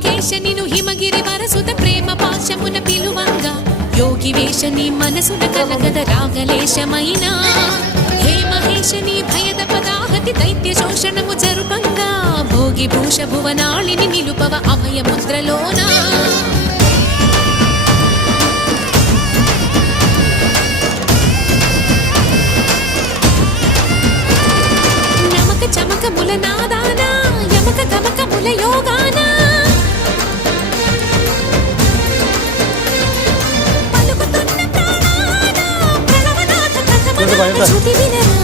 హేమకేశ నిను హిమగిరి వరసుత ప్రేమ పాశమున పిలువంగా యోగి వేష నీ మనసున కలగద రాగలేశమైనా హే మహేశ నీ భయద పదాహతి దైత్య శోషణము జరుపంగా భోగి భూష భువనాళిని నిలుపవ అభయ ముద్రలోనా నమక చమకముల నాదానా యమక గమకముల యోగానా పలుకుతున్న ప్రాణానా ప్రణవనాథ కథమనాథ శృతి వినరా